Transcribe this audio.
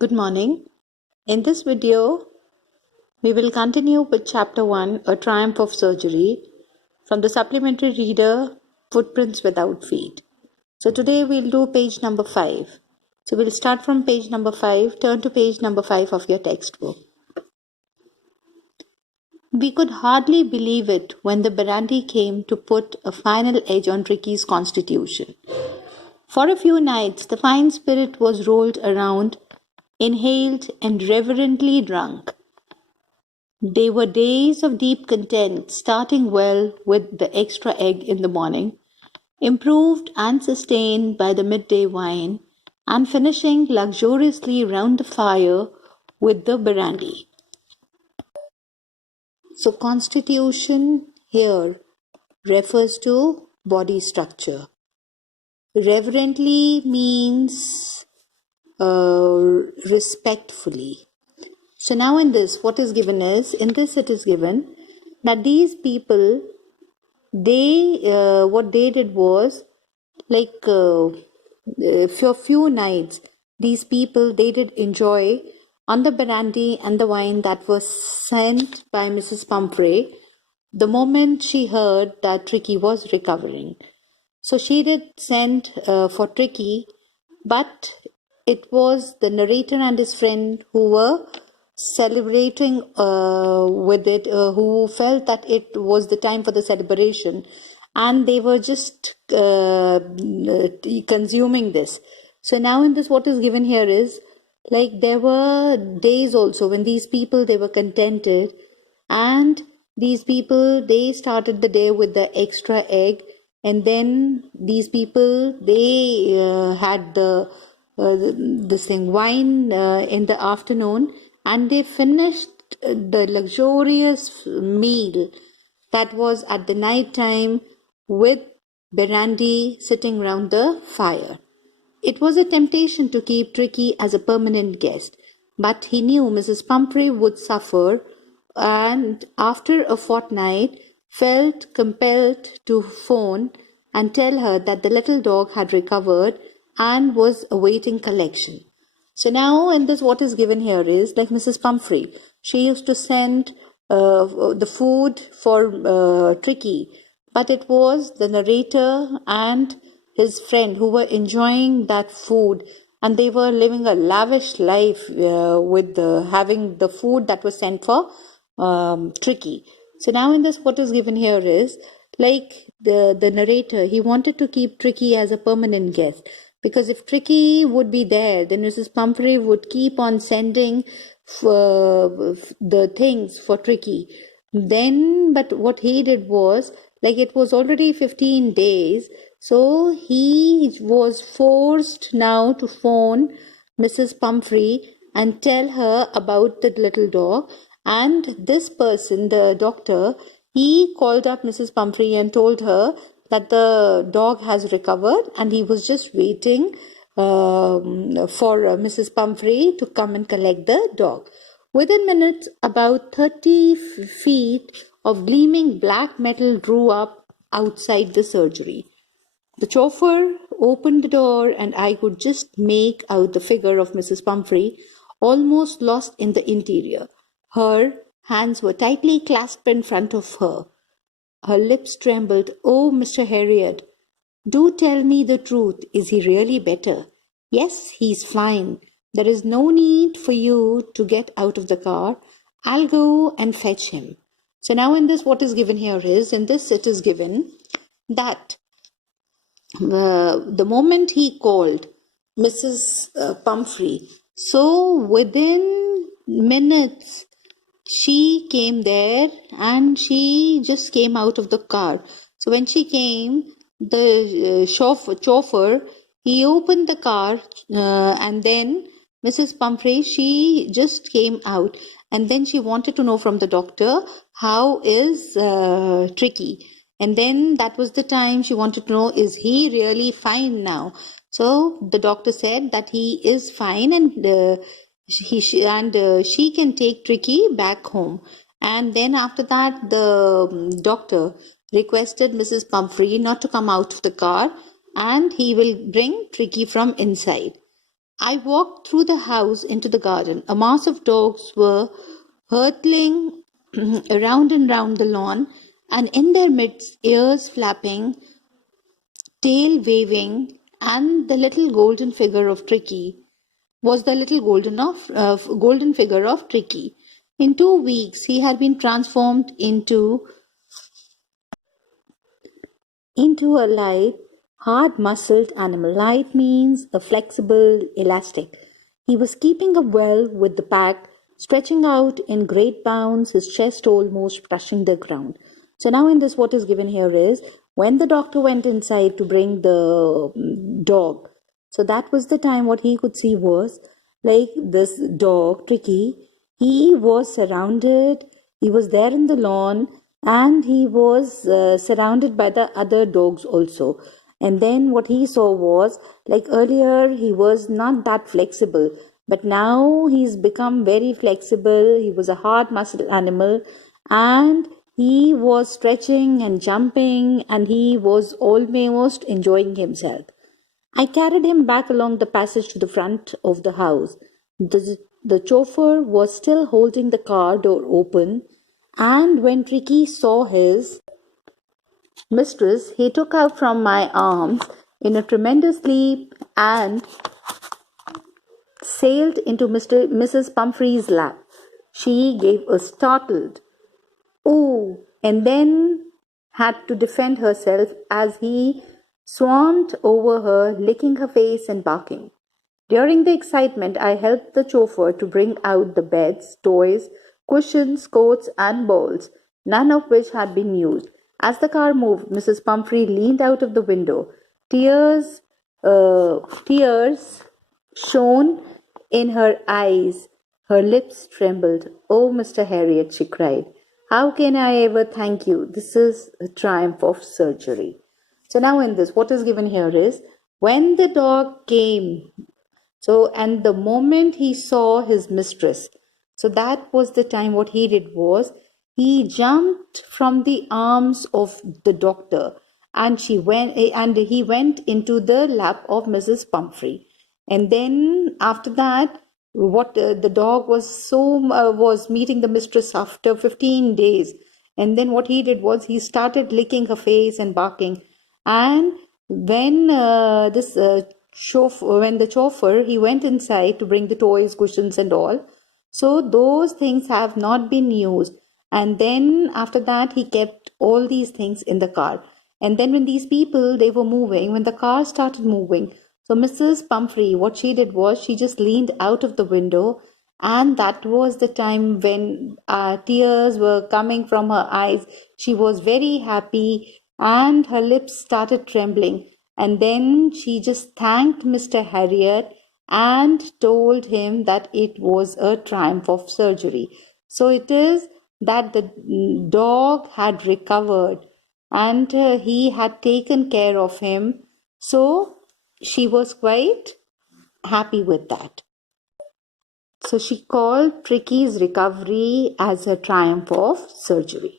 Good morning. In this video, we will continue with Chapter 1, A Triumph of Surgery, from the supplementary reader, Footprints Without Feet. So today we'll do page number 5. So we'll start from page number 5, turn to page number 5 of your textbook. We could hardly believe it when the Barandi came to put a final edge on Ricky's constitution. For a few nights, the fine spirit was rolled around, inhaled, and reverently drunk. They were days of deep content, starting well with the extra egg in the morning, improved and sustained by the midday wine, and finishing luxuriously round the fire with the brandy. So, constitution here refers to body structure. Reverently means respectfully. So now in this, what is given is, in this it is given that these people, what they did was, for a few nights, these people, they did enjoy on the brandy and the wine that was sent by Mrs. Pumphrey the moment she heard that Tricky was recovering. So she did send for Tricky, but it was the narrator and his friend who were celebrating with it, who felt that it was the time for the celebration, and they were just consuming this. So now in this, what is given here is, there were days also when these people, they were contented, and these people, they started the day with the extra egg, and then these people, they had this thing wine in the afternoon, and they finished the luxurious meal that was at the night time with brandy sitting round the fire. It was a temptation to keep Tricky as a permanent guest, but he knew Mrs. Pumphrey would suffer, and after a fortnight felt compelled to phone and tell her that the little dog had recovered and was awaiting collection. So now in this, what is given here is, like Mrs. Pumphrey, she used to send the food for Tricky, but it was the narrator and his friend who were enjoying that food, and they were living a lavish life with having the food that was sent for Tricky. So now in this, what is given here is, the narrator, he wanted to keep Tricky as a permanent guest, because if Tricky would be there, then Mrs. Pumphrey would keep on sending the things for Tricky. Then, but what he did was, it was already 15 days, so he was forced now to phone Mrs. Pumphrey and tell her about the little dog. And this person, the doctor, he called up Mrs. Pumphrey and told her that the dog has recovered, and he was just waiting for Mrs. Pumphrey to come and collect the dog. Within minutes, about 30 feet of gleaming black metal drew up outside the surgery. The chauffeur opened the door, and I could just make out the figure of Mrs. Pumphrey, almost lost in the interior. Her hands were tightly clasped in front of her. Her lips trembled. "Oh, Mr. Herriot, do tell me the truth. Is he really better?" "Yes, he's fine. There is no need for you to get out of the car. I'll go and fetch him." So now in this, what is given here is, in this it is given that the moment he called Mrs. Pumphrey, so within minutes, she came there, and she just came out of the car. So when she came, the chauffeur, he opened the car, and then Mrs. Pumphrey, she just came out, and then she wanted to know from the doctor, how is Tricky? And then that was the time she wanted to know, is he really fine now? So the doctor said that he is fine, and she can take Tricky back home. And then after that, the doctor requested Mrs. Pumphrey not to come out of the car, and he will bring Tricky from inside. I walked through the house into the garden. A mass of dogs were hurtling around and round the lawn, and in their midst, ears flapping, tail waving, and the little golden figure of Tricky was the little golden figure of Tricky. In 2 weeks, he had been transformed into a light, hard-muscled animal. Light means a flexible, elastic. He was keeping up well with the pack, stretching out in great bounds, his chest almost touching the ground. So now in this, what is given here is when the doctor went inside to bring the dog. So that was the time what he could see was like this dog, Tricky. He was surrounded, he was there in the lawn, and he was surrounded by the other dogs also. And then what he saw was like earlier he was not that flexible, but now he's become very flexible. He was a hard muscle animal, and he was stretching and jumping, and he was almost enjoying himself. I carried him back along the passage to the front of the house. The chauffeur was still holding the car door open, and when Tricky saw his mistress, he took her from my arms in a tremendous leap and sailed into Mrs. Pumphrey's lap. She gave a startled "Oh!" and then had to defend herself as he swarmed over her, licking her face and barking. During the excitement, I helped the chauffeur to bring out the beds, toys, cushions, coats, and balls, none of which had been used. As the car moved, Mrs. Pumphrey leaned out of the window. Tears shone in her eyes. Her lips trembled. "Oh, Mr. Harriot," she cried, "how can I ever thank you? This is the triumph of surgery." So now in this, what is given here is when the dog came. So, and the moment he saw his mistress, so that was the time what he did was he jumped from the arms of the doctor, and he went into the lap of Mrs. Pumphrey. And then after that, what the dog was meeting the mistress after 15 days. And then what he did was he started licking her face and barking. And when when the chauffeur, he went inside to bring the toys, cushions and all. So those things have not been used. And then after that, he kept all these things in the car. And then when these people, they were moving, when the car started moving, so Mrs. Pumphrey, what she did was she just leaned out of the window, and that was the time when tears were coming from her eyes. She was very happy and her lips started trembling. And then she just thanked Mr. Harriot and told him that it was a triumph of surgery. So it is that the dog had recovered and he had taken care of him. So she was quite happy with that. So she called Tricky's recovery as a triumph of surgery.